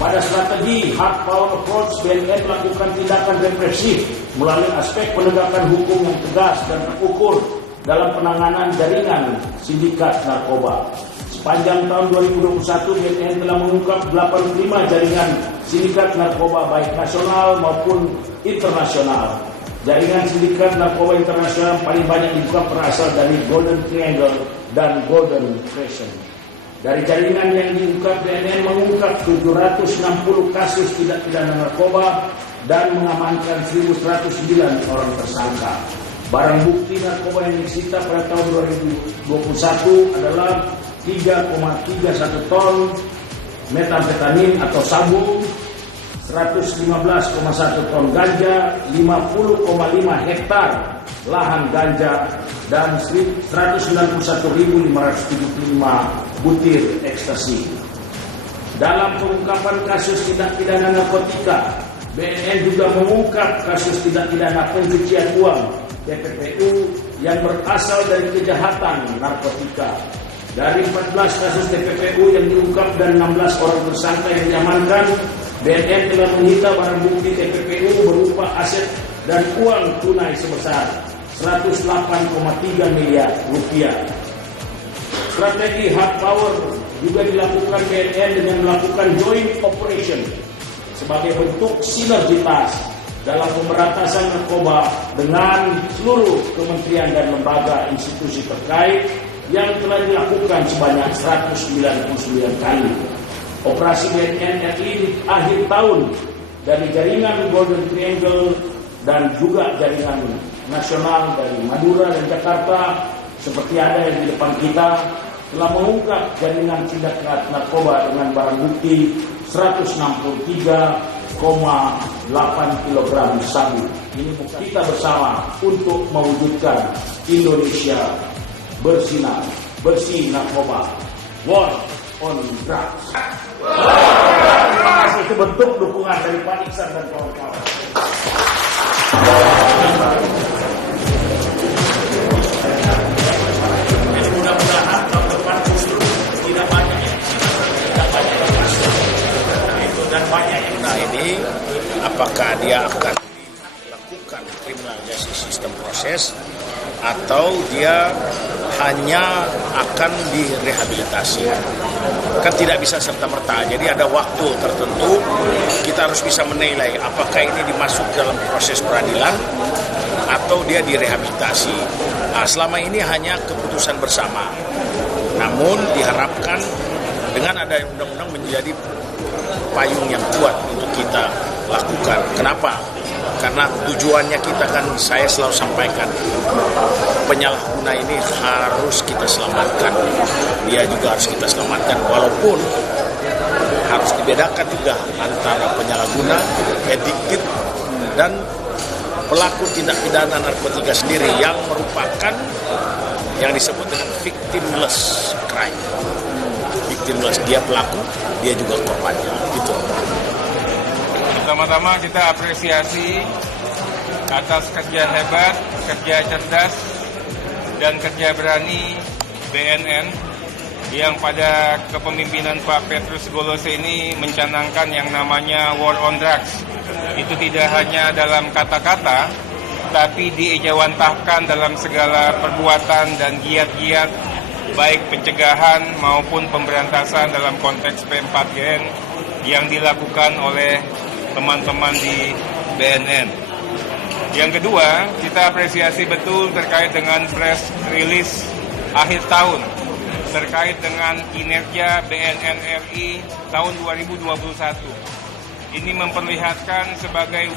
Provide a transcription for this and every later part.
Pada strategi hard power approach, BNN melakukan tindakan represif melalui aspek penegakan hukum yang tegas dan terukur dalam penanganan jaringan sindikat narkoba. Sepanjang tahun 2021, BNN telah mengungkap 85 jaringan sindikat narkoba baik nasional maupun internasional. Jaringan sindikat narkoba internasional paling banyak diungkap berasal dari Golden Triangle dan Golden Crescent. Dari jaringan yang diungkap, BNN mengungkap 760 kasus tindak pidana narkoba dan mengamankan 1.109 orang tersangka. Barang bukti narkoba yang disita pada tahun 2021 adalah 3,31 ton metamfetamin atau sabu, 115,1 ton ganja, 50,5 hektar lahan ganja, dan 191.575 butir ekstasi. Dalam pengungkapan kasus tindak pidana narkotika, BNN juga mengungkap kasus tindak pidana pencucian uang TPPU yang berasal dari kejahatan narkotika. Dari 14 kasus TPPU yang diungkap dan 16 orang tersangka yang diamankan, BNN telah menyita barang bukti TPPU berupa aset dan uang tunai sebesar 108,3 miliar rupiah. Strategi hard power juga dilakukan BNN dengan melakukan joint operation sebagai bentuk sinergitas dalam pemberantasan narkoba dengan seluruh kementerian dan lembaga institusi terkait yang telah dilakukan sebanyak 199 kali. Operasi BNN RI di akhir tahun dari jaringan Golden Triangle dan juga jaringan nasional dari Madura dan Jakarta seperti ada yang di depan kita telah mengungkap jaringan tindak narkoba dengan barang bukti 163,8 kg sabu. Ini kita bersama untuk mewujudkan Indonesia bersinar, bersih narkoba. War on drugs. Terima kasih, itu bentuk dukungan dari Pak Iksan dan kawan-kawan. Jadi mudah-mudahan tahun depan justru tidak banyak yang itu dan banyak yang ini apakah dia akan dilakukan criminal justice system proses atau dia hanya akan direhabilitasi. Kan tidak bisa serta-merta, jadi ada waktu tertentu kita harus bisa menilai apakah ini dimasuk dalam proses peradilan atau dia direhabilitasi. Nah, selama ini hanya keputusan bersama, namun diharapkan dengan ada undang-undang menjadi payung yang kuat untuk kita lakukan. Kenapa? Karena tujuannya kita kan, saya selalu sampaikan, penyalahguna ini harus kita selamatkan. Dia juga harus kita selamatkan, walaupun harus dibedakan juga antara penyalahguna, addicted, dan pelaku tindak pidana narkotika sendiri yang merupakan yang disebut dengan victimless crime. Victimless, dia pelaku, dia juga korbannya, gitu. Pertama-tama kita apresiasi atas kerja hebat, kerja cerdas, dan kerja berani BNN yang pada kepemimpinan Pak Petrus Golose ini mencanangkan yang namanya war on drugs. Itu tidak hanya dalam kata-kata, tapi diejawantahkan dalam segala perbuatan dan giat-giat, baik pencegahan maupun pemberantasan dalam konteks P4GN yang dilakukan oleh teman-teman di BNN. Yang kedua, kita apresiasi betul terkait dengan press release akhir tahun terkait dengan kinerja BNN RI tahun 2021. Ini memperlihatkan sebagai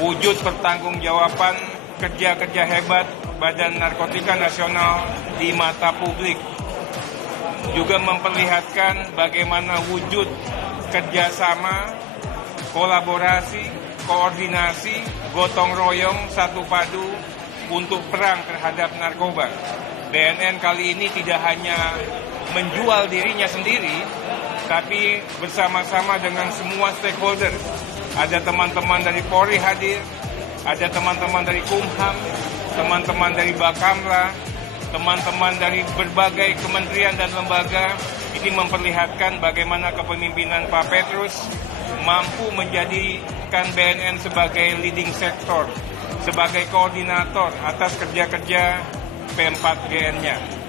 wujud pertanggungjawaban kerja-kerja hebat Badan Narkotika Nasional di mata publik. Juga memperlihatkan bagaimana wujud kerjasama, kolaborasi, koordinasi, gotong royong, satu padu untuk perang terhadap narkoba. BNN kali ini tidak hanya menjual dirinya sendiri, tapi bersama-sama dengan semua stakeholder. Ada teman-teman dari Polri hadir, ada teman-teman dari Kumham, teman-teman dari Bakamla, teman-teman dari berbagai kementerian dan lembaga, ini memperlihatkan bagaimana kepemimpinan Pak Petrus mampu menjadikan BNN sebagai leading sector, sebagai koordinator atas kerja-kerja P4GN-nya.